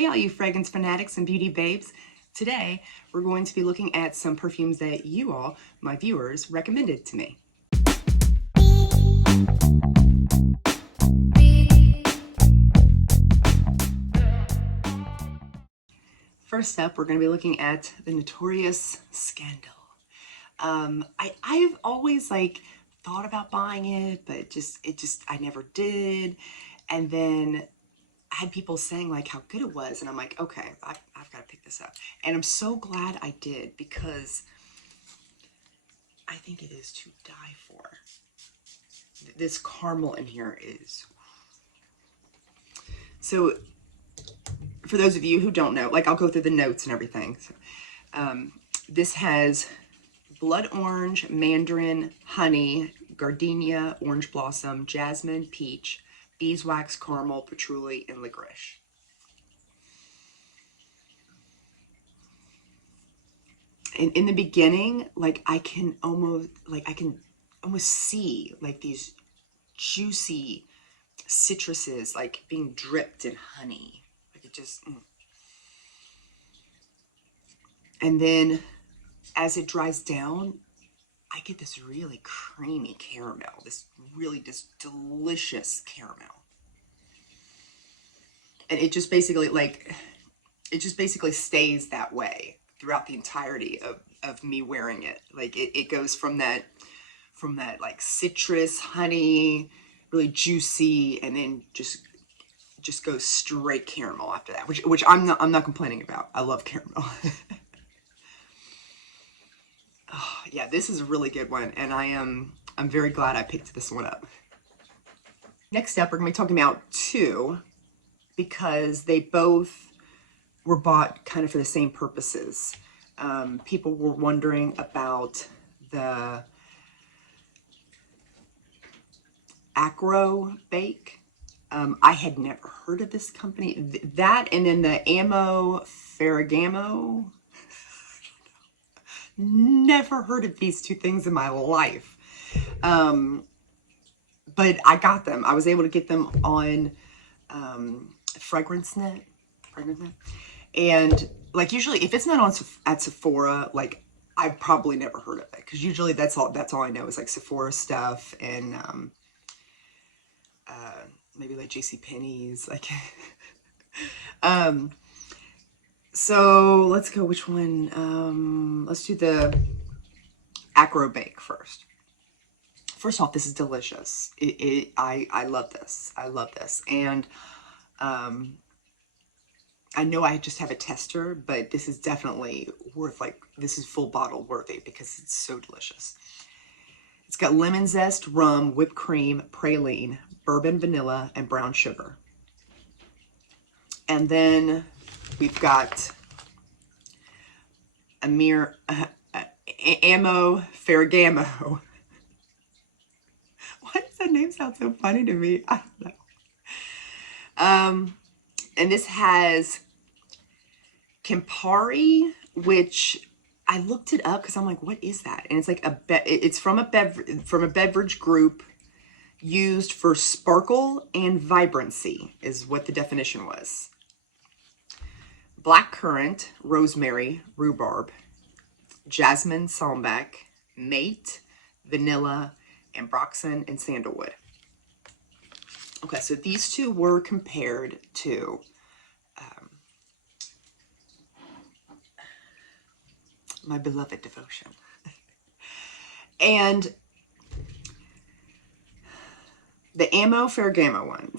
Hey all you fragrance fanatics and beauty babes. Today we're going to be looking at some perfumes that you all, my viewers, recommended to me. First up, we're going to be looking at the notorious Scandal. I've always thought about buying it, but I never did. And then I had people saying how good it was, and I'm like, okay, I've got to pick this up. And I'm so glad I did, because I think it is to die for. This caramel in here is... So for those of you who don't know, I'll go through the notes and everything. So, this has blood orange, mandarin, honey, gardenia, orange blossom, jasmine, peach, beeswax, caramel, patchouli, and licorice. And in the beginning, I can almost see these juicy citruses being dripped in honey. It just And then as it dries down, I get this really creamy caramel, this delicious caramel. And it just basically stays that way throughout the entirety of me wearing it. It goes from that citrus, honey, really juicy, and then just goes straight caramel after that, which I'm not complaining about. I love caramel. Oh, yeah, this is a really good one, and I'm very glad I picked this one up. Next up, we're going to be talking about two, because they both were bought kind of for the same purposes. People were wondering about the Acro Bake. I had never heard of this company. That, and then the Ferragamo. Never heard of these two things in my life. But I got them. I was able to get them on FragranceNet. And usually if it's not on at Sephora, I've probably never heard of it, because usually that's all I know is Sephora stuff, and maybe JCPenney's. So let's go, which one? Let's do the Acro Bake first. First off, this is delicious. I love this. I love this. And I know I just have a tester, but this is definitely worth, this is full bottle worthy, because it's so delicious. It's got lemon zest, rum, whipped cream, praline, bourbon, vanilla, and brown sugar. And then we've got Ferragamo. Why does that name sound so funny to me? I don't know. And this has Campari, which I looked it up because I'm like, what is that? And it's it's from a beverage group used for sparkle and vibrancy, is what the definition was. Blackcurrant, rosemary, rhubarb, jasmine, sambac, mate, vanilla, ambroxan, and sandalwood. Okay, so these two were compared to my beloved Devotion. And the Ferragamo one,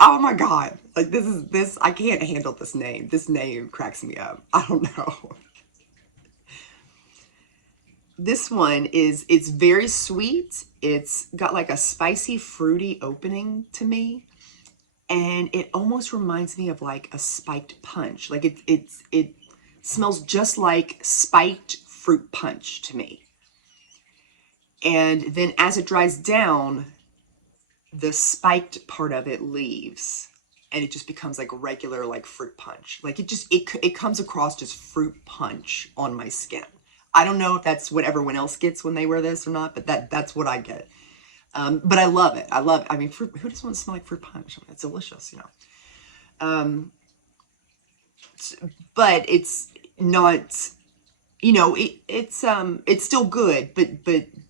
oh my God, this, I can't handle this name. This name cracks me up. I don't know. This one it's very sweet. It's got a spicy, fruity opening to me. And it almost reminds me of a spiked punch. It smells just like spiked fruit punch to me. And then as it dries down, the spiked part of it leaves, and it just becomes a regular fruit punch. It comes across just fruit punch on my skin. I don't know if that's what everyone else gets when they wear this or not, but that's what I get. But I love it. I mean, who doesn't want to smell like fruit punch? I mean, it's delicious, you know. but it's not, you know, it's still good, but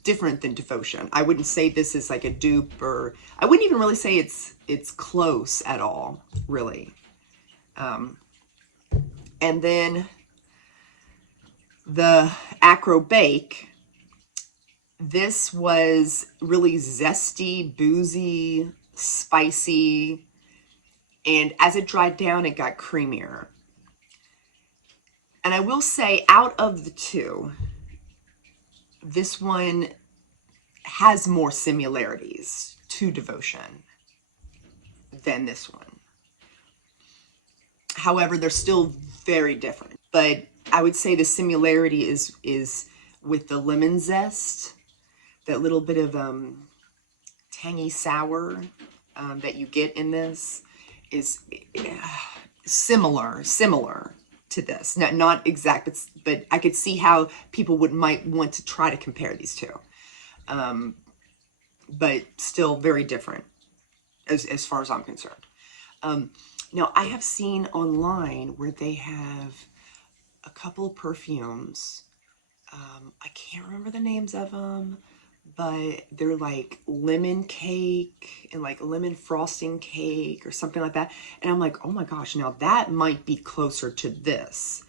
different than Devotion. I wouldn't say this is like a dupe, or I wouldn't even really say it's close at all, really. And then the Acro Bake, this was really zesty, boozy, spicy, and as it dried down, it got creamier. And I will say, out of the two, this one has more similarities to Devotion than this one. However, they're still very different. But I would say the similarity is with the lemon zest, that little bit of tangy sour that you get in this is similar to this. Not exact, but I could see how people might want to try to compare these two. But still very different as far as I'm concerned. Now, I have seen online where they have a couple of perfumes. I can't remember the names of them, but they're like lemon cake and like lemon frosting cake or something like that. And I'm like, oh my gosh, now that might be closer to this.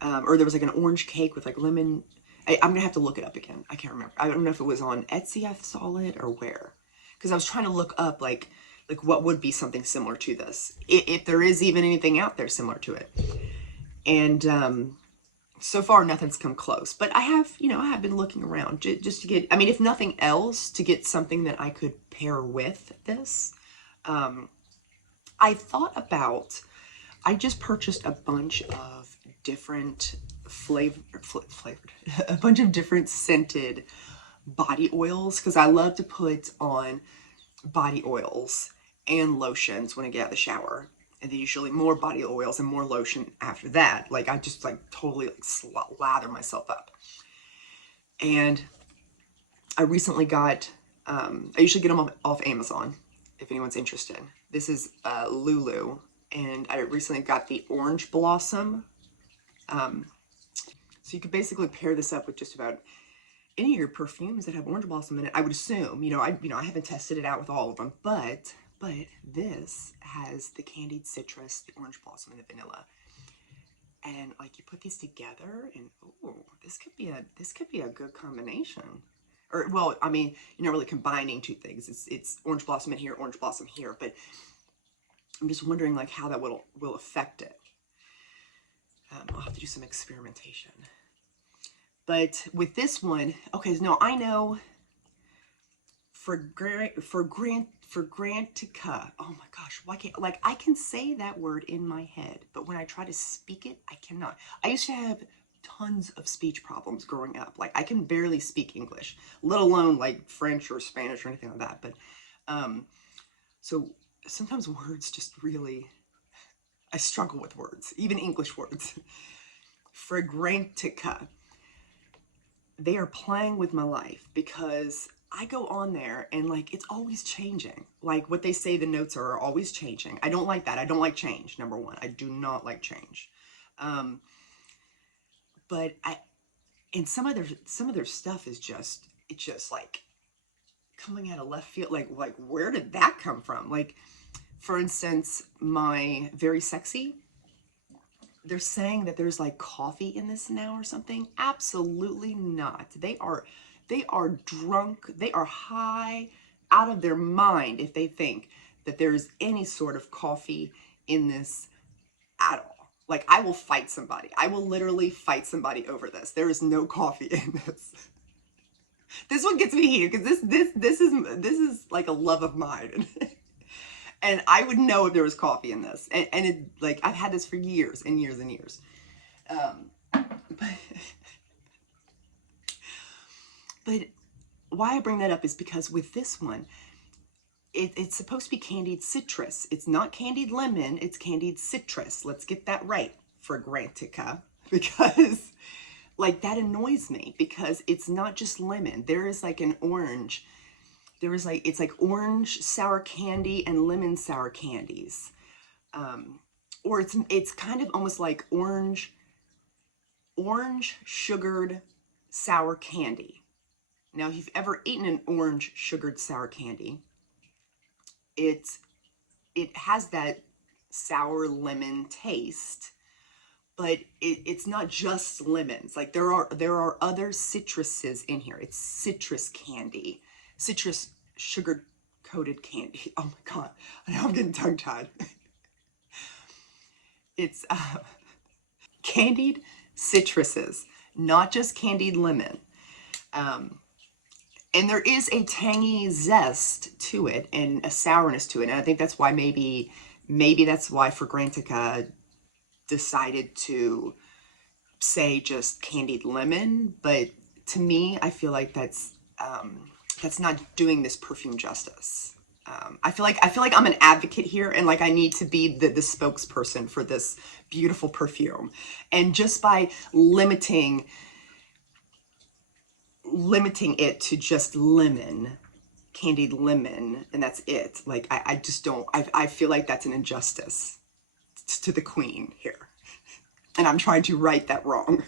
Or there was like an orange cake with like lemon. I'm gonna have to look it up again. I can't remember. I don't know if it was on Etsy I saw it or where. Because I was trying to look up like what would be something similar to this. If there is even anything out there similar to it. And so far nothing's come close. But I have, you know, I have been looking around just to get, I mean, if nothing else, to get something that I could pair with this. I thought about, I just purchased a bunch of different flavored, a bunch of different scented body oils, because I love to put on body oils and lotions when I get out of the shower, and then usually more body oils and more lotion after that. Like I just like totally like lather myself up. And I recently got, I usually get them off Amazon if anyone's interested. This is Lulu, and I recently got the Orange Blossom. So you could basically pair this up with just about any of your perfumes that have orange blossom in it. I would assume, I haven't tested it out with all of them, but this has the candied citrus, the orange blossom, and the vanilla. And like you put these together, and oh, this could be a good combination. Or well, I mean, you're not really combining two things. It's orange blossom in here, orange blossom here, but I'm just wondering like how that will affect it. I'll have to do some experimentation. But with this one, okay, no, I know Fragrantica. Oh my gosh, why can't, like, I can say that word in my head, but when I try to speak it, I cannot. I used to have tons of speech problems growing up. Like, I can barely speak English, let alone like French or Spanish or anything like that. But so sometimes words just really, I struggle with words, even English words. Fragrantica. They are playing with my life, because I go on there and like it's always changing. Like what they say the notes are always changing. I don't like that. I don't like change, number one. I do not like change. But some of their stuff is just, it's just like coming out of left field. Like where did that come from? Like, for instance, my Very Sexy, they're saying that there's like coffee in this now or something. Absolutely not. They are drunk. They are high out of their mind if they think that there's any sort of coffee in this at all. Like, I will fight somebody. I will literally fight somebody over this. There is no coffee in this. This one gets me heated, because this is like a love of mine. And I would know if there was coffee in this. And it, like, I've had this for years and years and years. But why I bring that up is because with this one, it's supposed to be candied citrus. It's not candied lemon, it's candied citrus. Let's get that right, Fragrantica. Because, like, that annoys me, because it's not just lemon. There is like an orange. There was like, it's like orange sour candy and lemon sour candies. or it's kind of almost like orange sugared sour candy. Now, if you've ever eaten an orange sugared sour candy, it's it has that sour lemon taste, but it's not just lemons. Like there are other citruses in here. It's citrus candy, citrus sugar coated candy. Oh my god, I know I'm getting tongue tied. It's candied citruses, not just candied lemon. And there is a tangy zest to it and a sourness to it. And I think that's why maybe that's why Fragrantica decided to say just candied lemon. But to me, I feel like that's not doing this perfume justice. I feel like I'm an advocate here, and like I need to be the spokesperson for this beautiful perfume. And just by limiting it to just lemon, candied lemon, and that's it. Like I just don't. I feel like that's an injustice to the queen here, and I'm trying to right that wrong.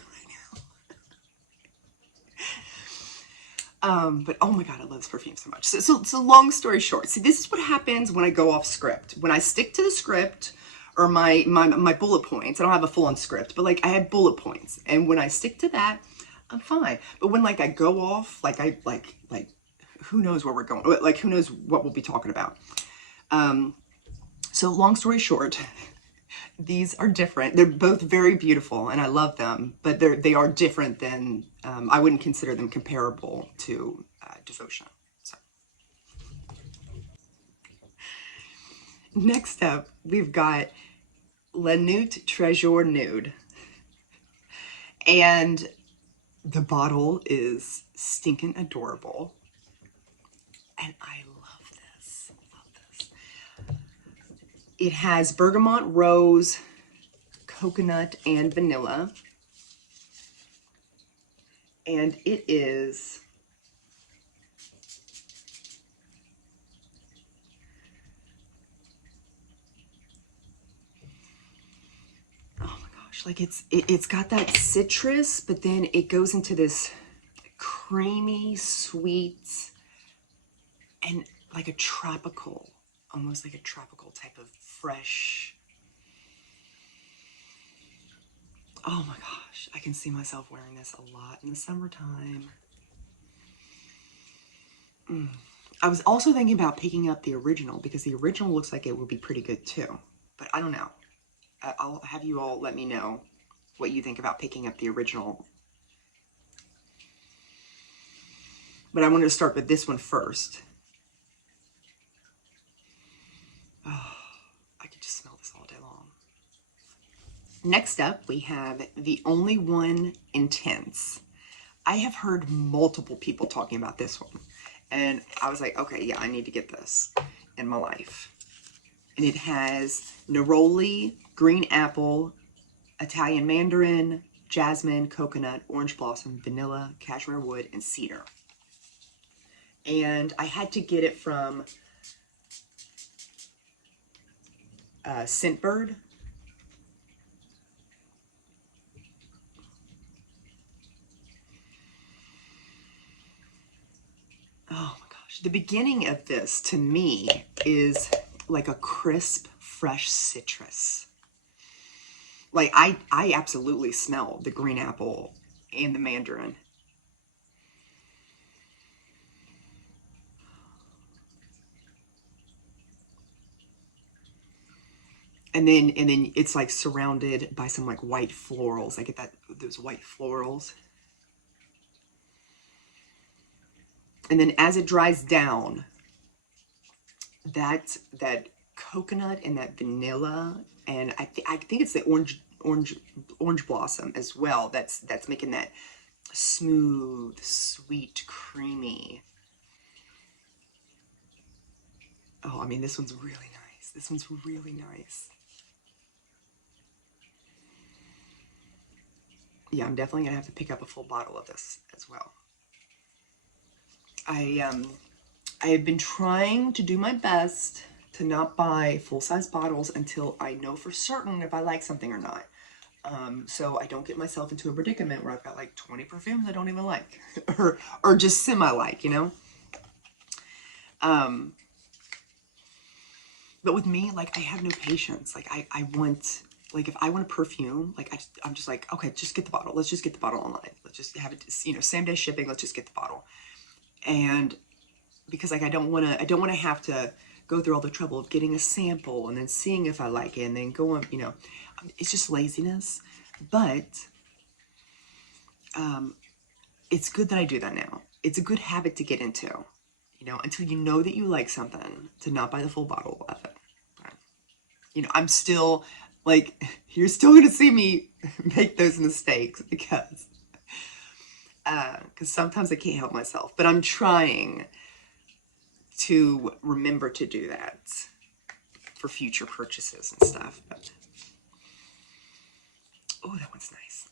But oh my god, I love this perfume so much. So long story short, see, this is what happens when I go off script. When I stick to the script or my bullet points, I don't have a full-on script, but like I have bullet points, and when I stick to that, I'm fine. But when like I go off, like I like who knows where we're going? Like who knows what we'll be talking about? So long story short, these are different. They're both very beautiful and I love them, but they are different than, I wouldn't consider them comparable to Devotion. So next up, we've got La Nuit Trésor Nude. And the bottle is stinking adorable. And I love this. It has bergamot, rose, coconut, and vanilla. And it is like it's got that citrus, but then it goes into this creamy, sweet, and like a tropical, almost like a tropical type of fresh. Oh my gosh, I can see myself wearing this a lot in the summertime. I was also thinking about picking up the original because the original looks like it would be pretty good too, but I don't know. I'll have you all let me know what you think about picking up the original. But I wanted to start with this one first. Oh, I could just smell this all day long. Next up, we have The Only One Intense. I have heard multiple people talking about this one. And I was like, okay, yeah, I need to get this in my life. And it has neroli, green apple, Italian mandarin, jasmine, coconut, orange blossom, vanilla, cashmere wood, and cedar. And I had to get it from Scentbird. Oh my gosh. The beginning of this, to me, is like a crisp, fresh citrus. Like, I absolutely smell the green apple and the mandarin. And then it's like surrounded by some like white florals. I get those white florals. And then as it dries down, that coconut and that vanilla, and I think it's the orange blossom as well. That's making that smooth, sweet, creamy. Oh, I mean, this one's really nice. This one's really nice. Yeah, I'm definitely gonna have to pick up a full bottle of this as well. I have been trying to do my best to not buy full-size bottles until I know for certain if I like something or not. So I don't get myself into a predicament where I've got like 20 perfumes I don't even like, or just semi-like, you know? But with me, like, I have no patience. Like, I want, like, if I want a perfume, like, I'm just like, okay, just get the bottle. Let's just get the bottle online. Let's just have it, you know, same day shipping. Let's just get the bottle. And because, like, I don't want to have to go through all the trouble of getting a sample and then seeing if I like it and then going, you know, it's just laziness. But it's good that I do that now. It's a good habit to get into, you know, until you know that you like something, to not buy the full bottle of it. You know, I'm still, like, you're still going to see me make those mistakes because sometimes I can't help myself. But I'm trying to remember to do that for future purchases and stuff. But, oh, that one's nice.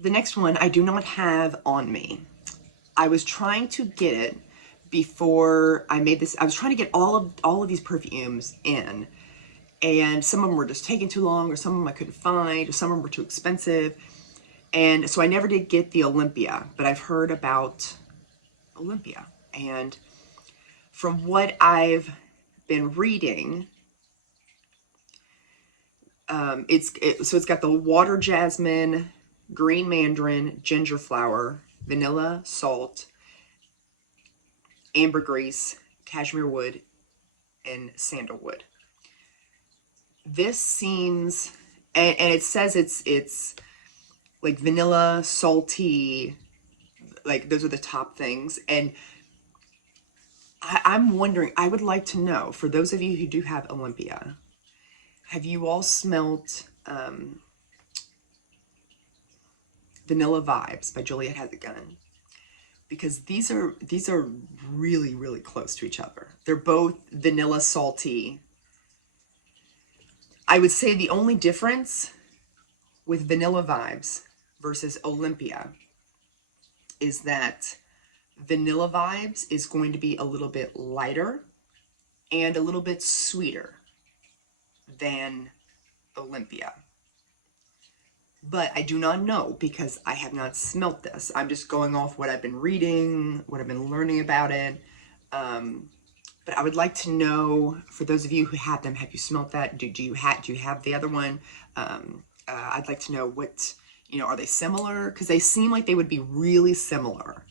The next one I do not have on me. I was trying to get it before I made this. I was trying to get all of these perfumes in. And some of them were just taking too long, or some of them I couldn't find, or some of them were too expensive. And so I never did get the Olympia, but I've heard about Olympia. And from what I've been reading, it's got the water jasmine, green mandarin, ginger flower, vanilla, salt, ambergris, cashmere wood, and sandalwood. This seems, and it says it's like vanilla, salty, like those are the top things. And I'm wondering, I would like to know, for those of you who do have Olympia, have you all smelt Vanilla Vibes by Juliet Has a Gun? Because these are really, really close to each other. They're both vanilla salty. I would say the only difference with Vanilla Vibes versus Olympia is that Vanilla Vibes is going to be a little bit lighter and a little bit sweeter than Olympia. But I do not know because I have not smelt this. I'm just going off what I've been reading, what I've been learning about it. But I would like to know, for those of you who have them, have you smelt that? Do you have the other one? I'd like to know what, you know, are they similar? Because they seem like they would be really similar.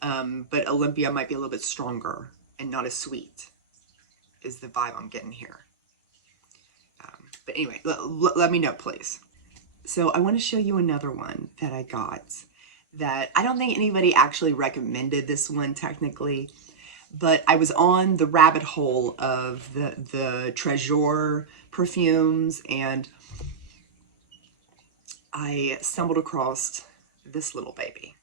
But Olympia might be a little bit stronger and not as sweet, is the vibe I'm getting here. But anyway, let me know, please. So I want to show you another one that I got that I don't think anybody actually recommended this one technically, but I was on the rabbit hole of the Treasure perfumes, and I stumbled across this little baby.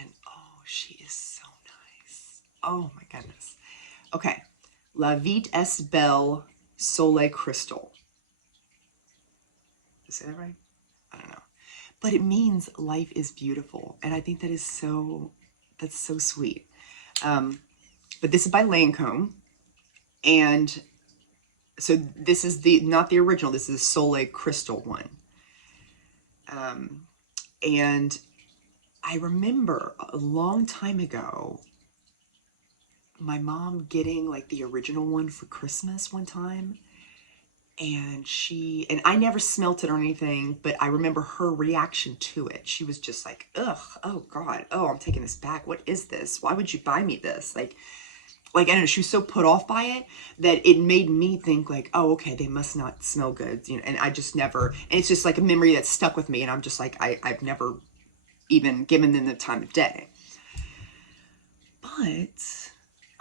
And oh, she is so nice. Oh my goodness. Okay. La Vie est Belle Soleil Crystal. Is that right? I don't know. But it means life is beautiful. And I think that is that's so sweet. But this is by Lancome. And so this is not the original. This is Soleil Crystal one. And I remember a long time ago, my mom getting like the original one for Christmas one time. And I never smelt it or anything, but I remember her reaction to it. She was just like, ugh, oh God, oh, I'm taking this back. What is this? Why would you buy me this? Like, I don't know, she was so put off by it that it made me think like, oh, okay, they must not smell good. You know, and I just never, and it's just like a memory that stuck with me. And I'm just like, I've never even given them the time of day. But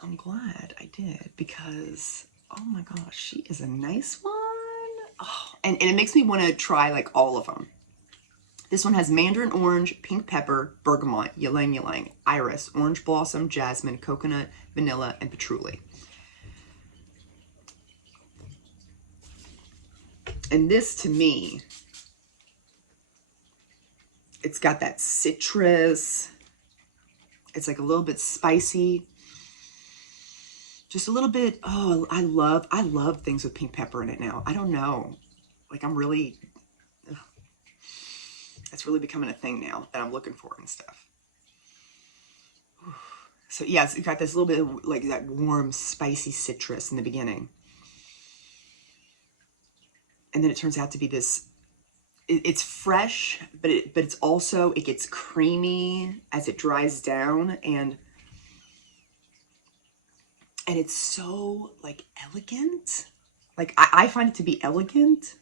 I'm glad I did, because, oh my gosh, she is a nice one. Oh, and it makes me want to try like all of them. This one has mandarin orange, pink pepper, bergamot, ylang ylang, iris, orange blossom, jasmine, coconut, vanilla, and patchouli. And this, to me, it's got that citrus. It's like a little bit spicy. Just a little bit. Oh, I love things with pink pepper in it now. I don't know. Like I'm really, it's really becoming a thing now that I'm looking for and stuff. So yes, you got this little bit of like that warm, spicy citrus in the beginning. And then it turns out to be this, it's fresh, but it's also, it gets creamy as it dries down, and it's so like elegant. Like I find it to be elegant.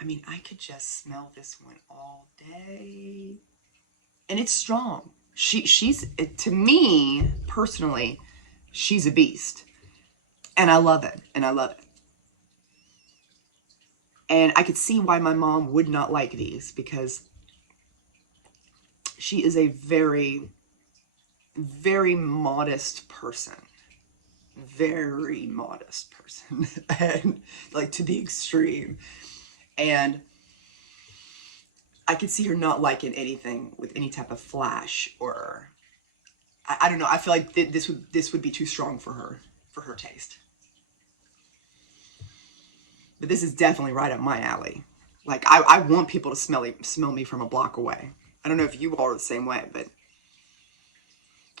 I mean, I could just smell this one all day. And it's strong. She's, to me, personally, she's a beast. And I love it. And I love it. And I could see why my mom would not like these, because she is a very, very modest person. Very modest person. And like to the extreme. And I could see her not liking anything with any type of flash, or I don't know. I feel like this would be too strong for her taste. But this is definitely right up my alley. Like I want people to smell me from a block away. I don't know if you all are the same way, but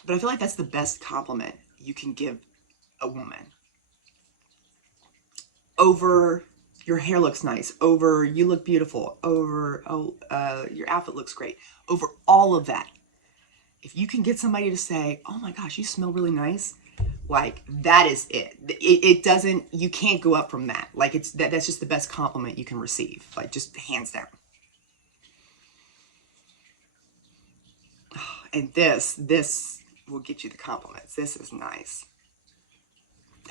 I feel like that's the best compliment you can give a woman. Over your hair looks nice, over you look beautiful, over your outfit looks great, over all of that. If you can get somebody to say, oh my gosh, you smell really nice, like that is it. It doesn't, you can't go up from that. Like that's just the best compliment you can receive, like just hands down. And this will get you the compliments. This is nice.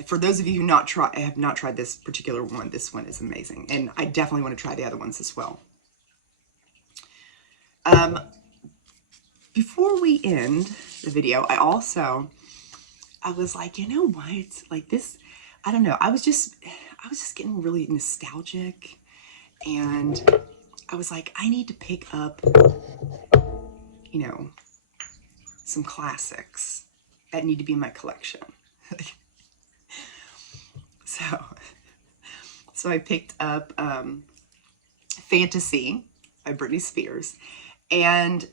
For those of you who have not tried this particular one, this one is amazing. And I definitely want to try the other ones as well. Before we end the video, I was like, you know what? Like this, I don't know. I was just getting really nostalgic, and I was like, I need to pick up, you know, some classics that need to be in my collection. So I picked up Fantasy by Britney Spears, and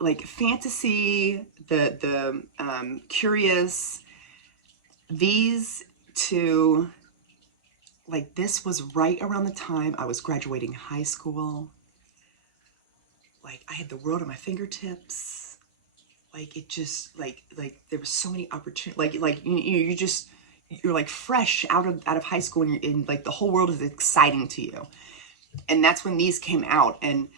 like Fantasy, the Curious, these two, like this was right around the time I was graduating high school. Like I had the world at my fingertips. Like it just like there were so many opportunities. Like you're like fresh out of high school, and like the whole world is exciting to you. And that's when these came out, and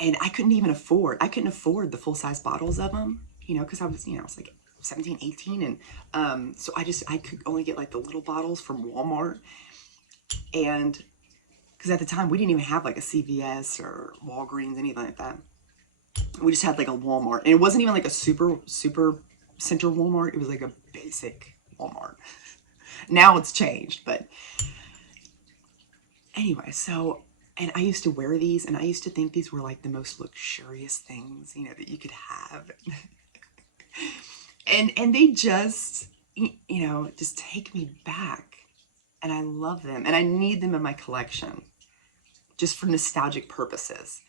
I couldn't afford the full-size bottles of them, you know, because I was like 17, 18, and so I could only get like the little bottles from Walmart. And because at the time we didn't even have like a CVS or Walgreens, anything like that. We just had like a Walmart, and it wasn't even like a super center Walmart. It was like a basic Walmart. Now it's changed, but anyway, so, and I used to wear these, and I used to think these were like the most luxurious things, you know, that you could have. and they just, you know, just take me back, and I love them, and I need them in my collection just for nostalgic purposes.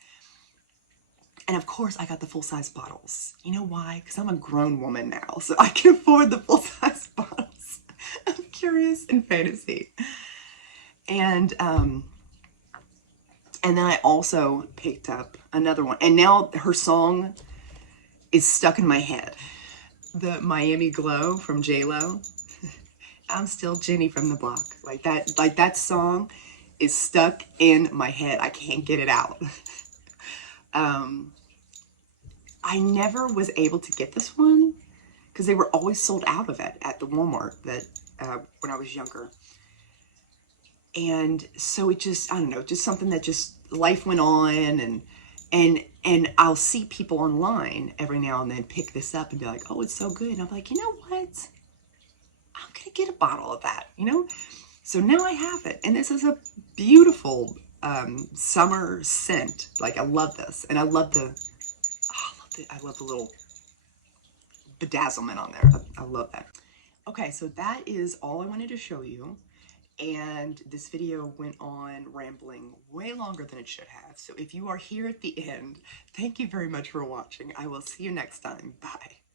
And of course, I got the full-size bottles. You know why? Because I'm a grown woman now, so I can afford the full-size bottles of Curious and Fantasy. And then I also picked up another one. And now her song is stuck in my head. The Miami Glow from J-Lo. I'm still Jenny from the block. Like that song is stuck in my head. I can't get it out. I never was able to get this one because they were always sold out of it at the Walmart that when I was younger. And so it just, I don't know, just something that just life went on, and I'll see people online every now and then pick this up and be like, oh, it's so good. And I'm like, you know what? I'm going to get a bottle of that, you know? So now I have it. And this is a beautiful, summer scent. Like, I love this. And I love the, I love the little bedazzlement on there. I love that. Okay, so that is all I wanted to show you. And this video went on rambling way longer than it should have. So if you are here at the end, thank you very much for watching. I will see you next time. Bye.